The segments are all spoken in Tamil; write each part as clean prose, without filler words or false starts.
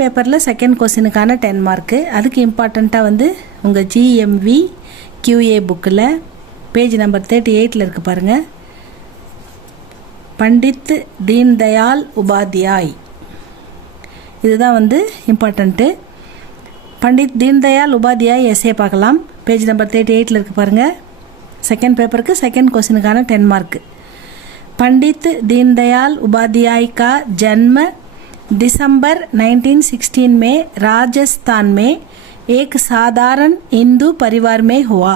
பேப்பரில் செகண்ட் கொஸ்டினுக்கான 10 மார்க்கு. அதுக்கு இம்பார்ட்டண்ட்டாக வந்து உங்கள் ஜிஎம்வி கியூஏ புக்கில் பேஜ் நம்பர் 38 இருக்குது பாருங்கள். பண்டித் தீன்தயாள் உபாத்யாய், இதுதான் வந்து இம்பார்ட்டண்ட்டு. பண்டித் தீன்தயாள் உபாத்யாய் எஸ்ஏ பார்க்கலாம். பேஜ் நம்பர் 38 இருக்குது பாருங்கள். செகண்ட் பேப்பருக்கு second question 10 mark. Pandit Deendayal Upadhyay का जन्म दिसंबर 1916 में राजस्थान में एक साधारण हिंदू परिवार में हुआ.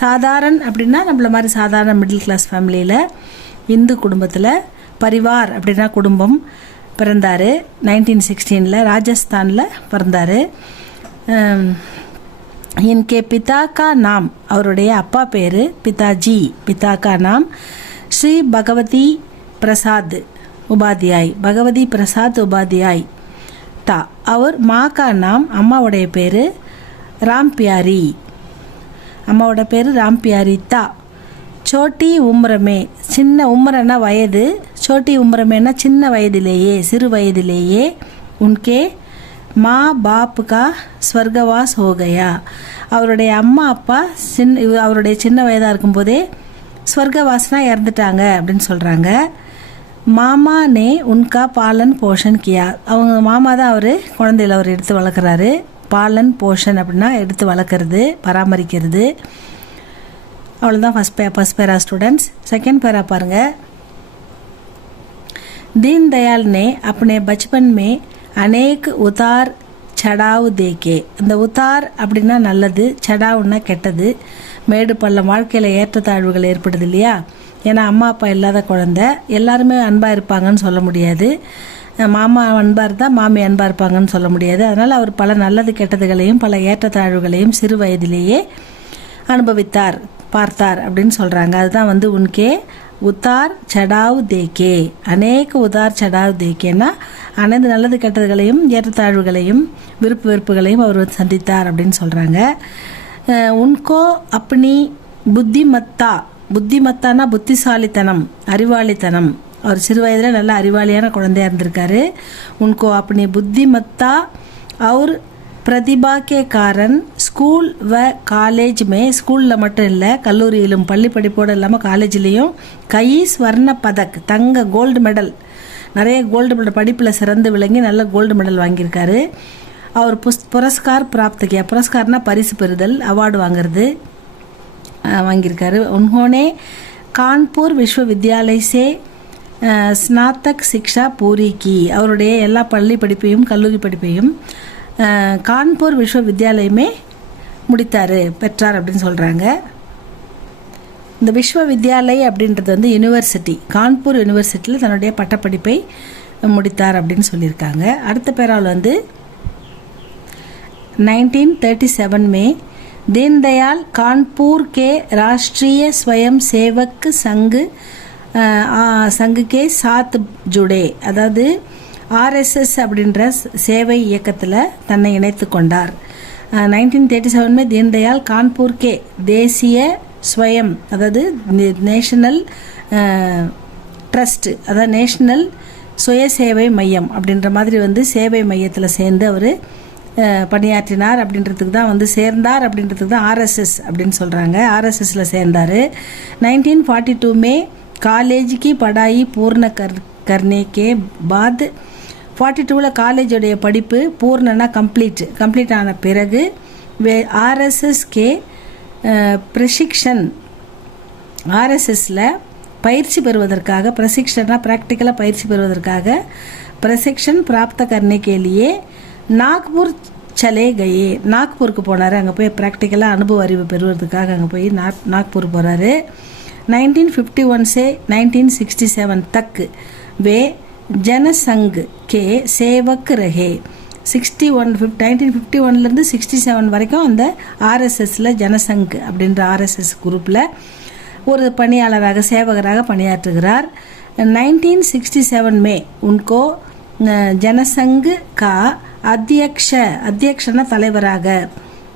சாதாரண அப்படின்னா நம்மள மாதிரி சாதாரண மிடில் கிளாஸ் ஃபேமிலியில் இந்து குடும்பத்தில், பரிவார் அப்படின்னா குடும்பம், பிறந்தார். 1916 ராஜஸ்தானில் பிறந்தார். इनके पिता का नाम, அவருடைய அப்பா பேர் पिताजी, पिता का नाम श्री भगवती प्रसाद उपाध्याय, भगवती प्रसाद उपाध्याय था. और माँ का नाम, அம்மாவுடைய பேர் राम प्यारी, அம்மாவோட பேர் राम प्यारी था. छोटी उम्र में, சின்ன உம்ரன்னா வயது, छोटी उम्र में ना சின்ன வயதிலேயே, சிறு வயதிலேயே उनके माँ बाप का स्वर्गवास हो गया. அவருடைய அம்மா அப்பா அவருடைய சின்ன வயதாக இருக்கும்போதே ஸ்வர்கவாசனா இறந்துட்டாங்க அப்படின்னு சொல்கிறாங்க. மாமா நே உன்கா பாலன் போஷன் கியா, அவங்க மாமா தான் அவர் குழந்தையில் அவர் எடுத்து வளர்க்குறாரு. பாலன் போஷன் அப்படின்னா எடுத்து வளர்க்குறது, பராமரிக்கிறது. அவ்வளோதான் ஃபஸ்ட் பேரா ஸ்டூடெண்ட்ஸ். செகண்ட் பேரா பாருங்கள். दीनदयाल ने अपने बचपन में अनेक उतार चढ़ाव देखे. இந்த உத்தார் அப்படின்னா நல்லது, சடாவுன்னா கெட்டது. மேடு பள்ளம், வாழ்க்கையில் ஏற்றத்தாழ்வுகள் ஏற்படுது இல்லையா. ஏன்னா அம்மா அப்பா இல்லாத குழந்தை, எல்லாருமே அன்பாக இருப்பாங்கன்னு சொல்ல முடியாது. மாமா அன்பாக இருந்தால் மாமி அன்பாக இருப்பாங்கன்னு சொல்ல முடியாது. அதனால் அவர் பல நல்லது கெட்டதுகளையும் பல ஏற்றத்தாழ்வுகளையும் சிறு வயதிலேயே அனுபவித்தார், பார்த்தார் அப்படின்னு சொல்கிறாங்க. அதுதான் வந்து உன்கே உத்தார் சடாவ் தேக்கே, அநேக உதார் சடாவ் தேக்கேன்னா அனைத்து நல்லது கெட்டதுகளையும் ஏற்றத்தாழ்வுகளையும் விருப்பு வெறுப்புகளையும் அவர் சந்தித்தார் அப்படின்னு சொல்கிறாங்க. உன்கோ அப்படி புத்திமத்தா, புத்திமத்தானா புத்திசாலித்தனம், அறிவாளித்தனம். அவர் சிறு வயதில் நல்ல அறிவாளியான குழந்தையாக இருந்திருக்காரு. உன்கோ அப்படி புத்திமத்தா और प्रतिभा के कारण स्कूल व कॉलेज में, ஸ்கூலில் மட்டும் இல்லை கல்லூரியிலும் பள்ளி படிப்போடு இல்லாமல் காலேஜ்லேயும் கை ஸ்வர்ண பதக், தங்க கோல்டு மெடல், நிறைய கோல்டு மெடல், படிப்பில் சிறந்து விளங்கி நல்ல கோல்டு மெடல் வாங்கியிருக்காரு. அவர் புரஸ்கார் பிராப்த் கியா, புரஸ்கார்னா பரிசு பெறுதல், அவார்டு வாங்கிறது, வாங்கியிருக்காரு. उन्होंने कानपुर विश्वविद्यालय से ஸ்நாத்தக் சிக்ஷா பூரி கி, அவருடைய எல்லா பள்ளி படிப்பையும் கல்லூரி படிப்பையும் கான்பூர் விஸ்வவித்யாலயமே முடித்தார், பெற்றார் அப்படின்னு சொல்கிறாங்க. இந்த விஸ்வவித்யாலய் அப்படின்றது வந்து யூனிவர்சிட்டி, கான்பூர் யூனிவர்சிட்டியில் தன்னுடைய பட்டப்படிப்பை முடித்தார் அப்படின்னு சொல்லியிருக்காங்க. அடுத்த பேரால் வந்து 1937 में दीनदयाल कानपुर के राष्ट्रीय स्वयं सेवक संघ के साथ जुड़े, அதாவது ஆர்எஸ்எஸ் அப்படின்ற சேவை இயக்கத்தில் தன்னை இணைத்து கொண்டார். 1937 में दीनदयाल कानपुर के தேசிய ஸ்வயம், அதாவது நேஷனல் ட்ரஸ்ட், அதாவது நேஷனல் சுய சேவை மையம் அப்படின்ற மாதிரி வந்து சேவை மையத்தில் சேர்ந்து அவர் பணியாற்றினார். அப்படின்றதுக்கு தான் வந்து சேர்ந்தார், அப்படின்றதுக்கு தான் ஆர்எஸ்எஸ் அப்படின்னு சொல்கிறாங்க. ஆர்எஸ்எஸில் சேர்ந்தார். 1942 में காலேஜ் की पढ़ाई पूर्ण करने के बाद 42 காலேஜுடைய படிப்பு பூர்ணனா கம்ப்ளீட் ஆன பிறகு ஆர்எஸ்எஸ் கே பிரசிக்ஷன், ஆர்எஸ்எஸில் பயிற்சி பெறுவதற்காக, பிரசிக்ஷனா ப்ராக்டிக்கலாக பயிற்சி பெறுவதற்காக பிரசிக்ஷன் பிராப்த கர்னே கே லியே நாக்பூர் சலே கயே, நாக்பூருக்கு போனார். அங்கே போய் ப்ராக்டிக்கலாக அனுபவ அறிவு பெறுவதற்காக அங்கே போய் நாக்பூர் போகிறாரு. 1951 से 1967 तक वे जनसंघ के सेवक रहे. 1951 67 வரைக்கும் அந்த ஆர்எஸ்எஸில் ஜனசங்க் அப்படின்ற ஆர்எஸ்எஸ் குரூப்பில் ஒரு பணியாளராக, சேவகராக பணியாற்றுகிறார். 1967 में उनको जनसंघ का அத்தியக்ஷன தலைவராக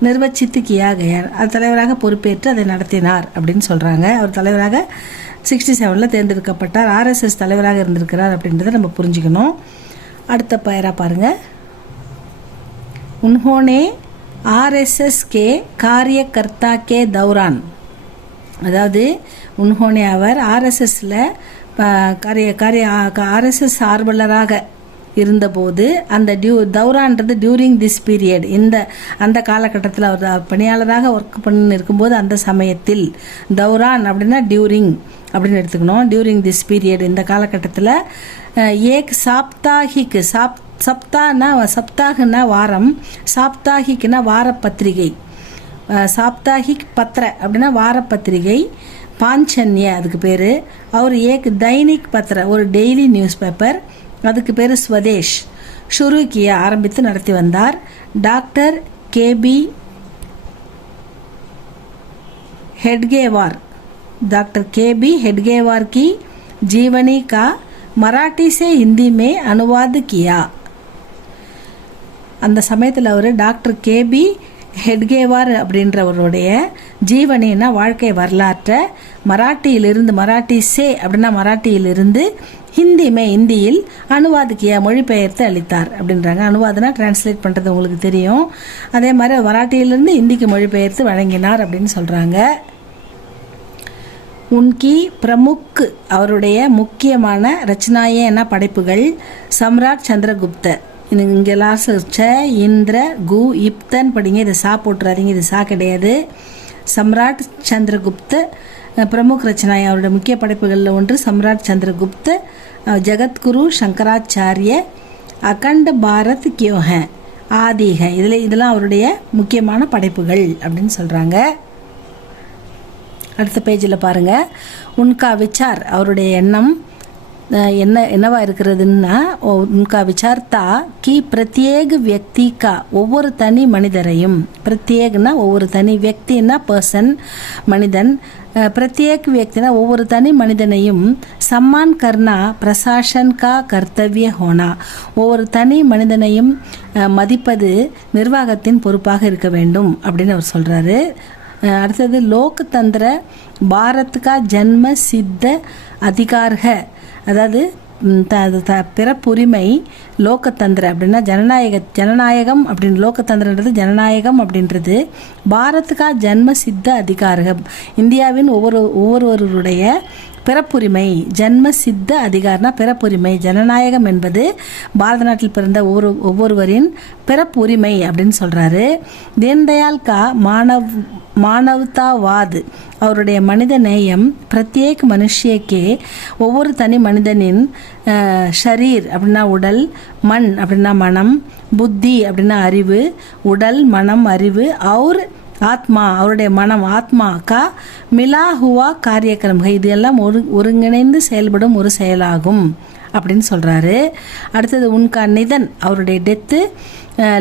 நிர்வச்சித்து கியா கயார், அது தலைவராக பொறுப்பேற்று அதை நடத்தினார் அப்படின்னு சொல்கிறாங்க. அவர் தலைவராக 67 தேர்ந்தெடுக்கப்பட்டார். ஆர்எஸ்எஸ் தலைவராக இருந்திருக்கிறார் அப்படின்றத நம்ம புரிஞ்சுக்கணும். அடுத்த பேரா பாருங்கள். उन्होंने आरएसएस के कार्यकर्ता के दौरान, அதாவது உன்ஹோனே அவர் ஆர்எஸ்எஸ்ல ஆர்எஸ்எஸ் ஆர்வலராக இருந்தபோது அந்த தௌரான்றது டியூரிங் திஸ் பீரியட், அந்த காலகட்டத்தில் அவர் பணியாளராக ஒர்க் பண்ணி இருக்கும்போது அந்த சமயத்தில், தௌரான் அப்படின்னா டியூரிங் அப்படின்னு எடுத்துக்கணும். டியூரிங் திஸ் பீரியட் இந்த காலகட்டத்தில் ஏக் சாப்தாஹிக், சப்தாகனா வாரம், சாப்தாஹிக்னா வார பத்திரிகை, சாப்தாஹிக் பத்ர அப்படின்னா வார பத்திரிகை, பாஞ்சன்ய அதுக்கு பேர். அவர் ஏக் தைனிக் பத்ர ஒரு டெய்லி நியூஸ் பேப்பர், அதுக்கு பேர் ஸ்வதேஷ், ஷுருக்கிய ஆரம்பித்து நடத்தி வந்தார். டாக்டர் கேபி हेडगेवार की जीवनी का मराठी से हिंदी में अनुवाद किया. அந்த சமயத்தில் அவர் டாக்டர் கேபி ஹெட்கேவார் அப்படின்றவருடைய ஜீவனின்னா வாழ்க்கை வரலாற்றை மராட்டி சே அப்படின்னா மராட்டியிலிருந்து ஹிந்தியில் அனுவாதிக்கிய மொழிபெயர்த்து அளித்தார் அப்படின்றாங்க. அனுவாதனா டிரான்ஸ்லேட் பண்ணுறது உங்களுக்கு தெரியும். அதே மாதிரி மராட்டியிலிருந்து ஹிந்திக்கு மொழிபெயர்த்து வழங்கினார் அப்படின்னு சொல்கிறாங்க. உன்கி பிரமுக் அவருடைய முக்கியமான ரச்சனாயன படைப்புகள் சம்ராட் சந்திரகுப்த, இங்கே லாஸ்ட் இந்திர கு இப்தன் படிங்க, இது சா போட்டுறாதீங்க, இது சா கிடையாது. சம்ராட் சந்திரகுப்த பிரமுக் ரச்சனாய் அவருடைய முக்கிய படைப்புகளில் ஒன்று சம்ராட் சந்திரகுப்த, ஜகத்குரு சங்கராச்சாரிய, அகண்ட பாரத் கியோ ஹே, ஆதிக, இதெல்லாம் அவருடைய முக்கியமான படைப்புகள் அப்படின்னு சொல்கிறாங்க. அடுத்த பேஜில் பாருங்கள். உன்கா விசார் அவருடைய எண்ணம் என்னவா இருக்கிறதுன்னா, உன்கா விசார்த்தா கி பிரத்யேக வியக்திகா ஒவ்வொரு தனி மனிதரையும், பிரத்யேகனா ஒவ்வொரு தனி, வியக்தின்னா பர்சன் மனிதன், பிரத்யேக வியக்தினா ஒவ்வொரு தனி மனிதனையும் சம்மான் கர்னா பிரசாசன் கா கர்த்தவிய ஹோனா, ஒவ்வொரு தனி மனிதனையும் மதிப்பது நிர்வாகத்தின் பொறுப்பாக இருக்க வேண்டும் அப்படின்னு அவர் சொல்கிறாரு. அடுத்தது லோக்தந்திர பாரத் கா ஜன்ம சித்த அதிகார் ஹை, அதாவது பிறப்புரிமை, லோக்கத்தந்திர அப்படின்னா ஜனநாயகம் அப்படின்னு, லோக்கத்தந்திரன்றது ஜனநாயகம் அப்படின்றது, பாரத்துக்கா ஜன்ம சித்த அதிகாரம் இந்தியாவின் ஒவ்வொருவருடைய பிறப்புரிமை, ஜன்ம சித்த அதிகாரம்னா பிறப்புரிமை, ஜனநாயகம் என்பது பாரத நாட்டில் பிறந்த ஒவ்வொருவரின் பிறப்புரிமை அப்படின்னு சொல்கிறாரு. தீன்தயாள் கா மானவதாவாத் அவருடைய மனித நேயம், பிரத்யேக மனுஷியக்கே ஒவ்வொரு தனி மனிதனின் ஷரீர் அப்படின்னா உடல், மண் அப்படின்னா மனம், புத்தி அப்படின்னா அறிவு, உடல் மனம் அறிவு, அவர் ஆத்மா அவருடைய மனம், ஆத்மா கா மிலா ஹுவா காரியக்கிரம், இது எல்லாம் ஒருங்கிணைந்து செயல்படும் ஒரு செயலாகும் அப்படின்னு சொல்கிறாரு. அடுத்தது உன்கா நிதன் அவருடைய டெத்து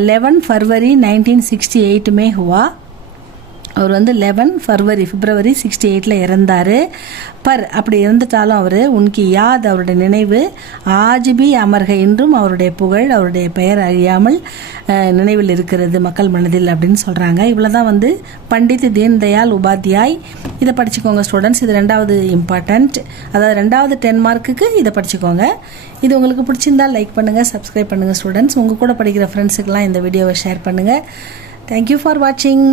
11 ஃபர்வரி 1968 மே ஹுவா, அவர் 11 பிப்ரவரி 68 இறந்தார். அப்படி இறந்துட்டாலும் அவர் உன்கி யாத் அவருடைய நினைவு ஆஜ்பி அமர்க இன்றும் அவருடைய புகழ், அவருடைய பெயர் அழியாமல் நினைவில் இருக்கிறது மக்கள் மனதில் அப்படின்னு சொல்கிறாங்க. இவ்வளோதான் பண்டித் தீன்தயாள் உபாத்யாய். இதை படிச்சுக்கோங்க ஸ்டூடெண்ட்ஸ், இது 2வது இம்பார்ட்டண்ட், அதாவது 2வது 10 மார்க்குக்கு இதை படிச்சுக்கோங்க. இது உங்களுக்கு பிடிச்சிருந்தால் லைக் பண்ணுங்கள், சப்ஸ்கிரைப் பண்ணுங்கள் ஸ்டூடெண்ட்ஸ். உங்கள் கூட படிக்கிற ஃப்ரெண்ட்ஸுக்கெல்லாம் இந்த வீடியோவை ஷேர் பண்ணுங்கள். தேங்க்யூ ஃபார் வாட்சிங்.